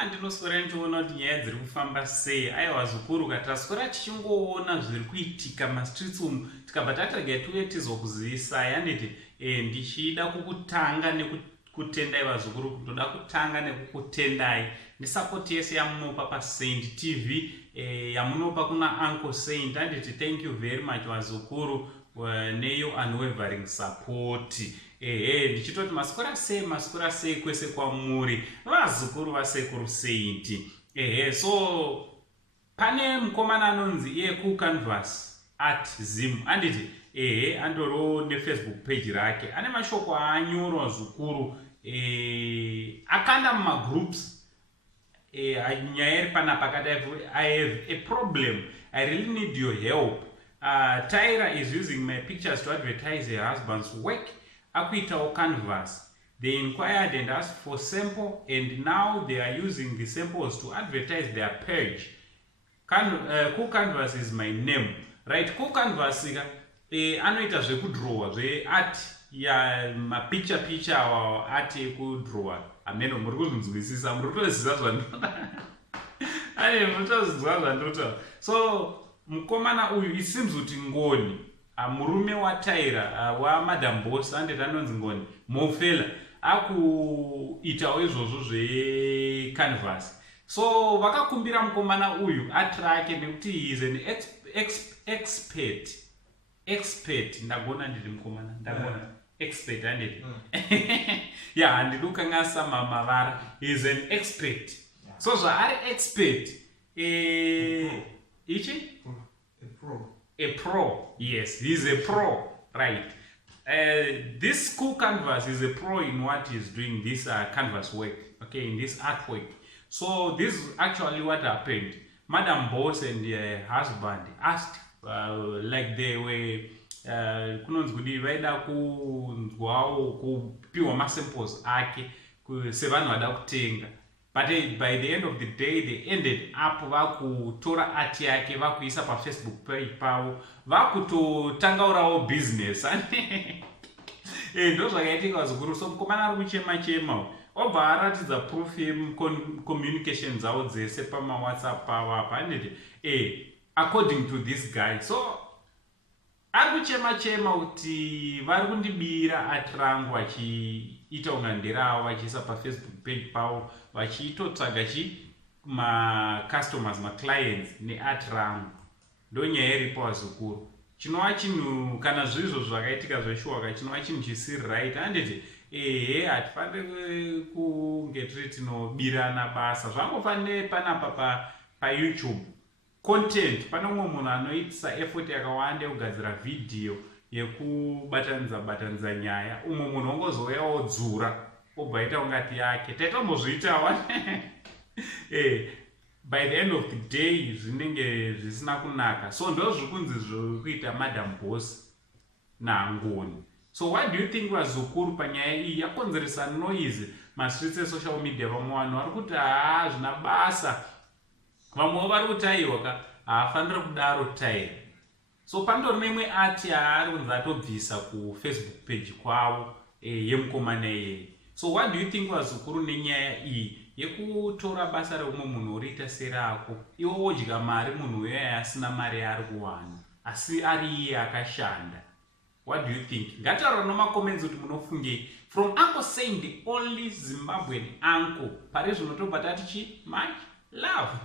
mandinoswera ndichiona kuti nyaya dziri kufamba sei. Aiwa zukuru taswera tichingoona zviri kuitika mastreets umu tikabva tatarga tiuye tizokuzivisai. Handiti ndichida kukutanga nekutendai vazukuru, kutoda kutanga nekukutendai nesapoti yese yamunopa paSaint TV, yamunopa kuna Uncle Saint. Handiti thank you very much vazukuru neyo unwavering support. Ndichitoti masikora sei kwese kwamuri vazukuru vasekuru Saint. So pane mukomana anonzi iye kucanvas at zim. Handiti andoro nefacebook page rake ane mashoko aanyorwa zukuru, akanda mumagroups. Nyaya iri panapa akati I have a problem, I really need your help. Tyra is using my pictures to advertise her husband's work. Akuitawo canvas. They inquired and asked for sample, and now they are using the samples to advertise their page. Kucanvas is my name, right? Kucanvas anoita zvekudrowa zveart ya mapicha art ekudrowa. Ameno muri kuzvinzwisisa, muri kutozviziva zvandinotaura. So mukomana uyu it seems kuti ngoni murume waTyra waMadam Boss anditi anonzi ngoni Mofela akuitawo izvozvo zvecanvas. So vakakumbira mukomana uyu atrake nekuti he is an expert. Ndagona ndiri mukomana ndagona expert handiti yeah, handidi kukangasa mavara. He is an expert. So zvaari expert ichi a pro. Yes, he's a pro, right? This Kucanvas is a pro in what he's doing, this canvas work, okay, in this artwork. So this is actually what happened. Madam Boss and her husband asked, like they were kunonzi kuti vaida kunzwawo kupiwa masamples ake sevanhu vada kutenga. But by the end of the day they ended up vakutora art yake vakuisa paFacebook page pavo vakutotangaurawo business. Ndo zvakaitika zukuru. So mukomana ari kuchema obva aratidza proof yecommunication dzavo dzese pamawhatsapp pavo apa. Handiti according to this guy. So ari kuchema kuti vari kundibira art rangu vachiita kunga nderavo vachiisa paFacebook page pavo vachitotsvaga macustomers maclients neart rangu. Ndo nyaya iripo vazukuru. Chinova chinhu kana zviizvo zvakaitika zveshuwaka chinova chinhu chisiri right. Handiti hatifaniri kunge tiri tinobirana basa. Zvangofanire panapa paYouTube content. Pane umwe munhu anoitisa effort yakawanda yekugadzira video yekubatanidza nyaya. Umwe munhu ongozouyawo dzura obva aita ungati yake. Taitombozviitawo by the end of the day zvinenge zvisina kunaka. So ndo zviri kunzi zviri kuita Madam Boss nangoni. So what do you think vazukuru panyaya iyi? Yakonzeresa noise mastreets esocial media. Vamwe vanhu vari kuti zvina basa, vamwewo vari kutaiwa haafaniri kudaro Tyra. So pandori neimwe art yaari kunzi atobvisa kuFacebook page kwavo yemukomana iyeye. So what do you think vazukuru nenyaya iyi yekutora basa reumwe munhu uriita serako, iwe wodya mari munhu uyaya asina mari yaari kuwana asi ari iye akashanda? What do you think? Ngataura nomacomments kuti munofungei. From Uncle Saint, the only Zimbabwean uncle. Pari zvino tobva tatichi much love.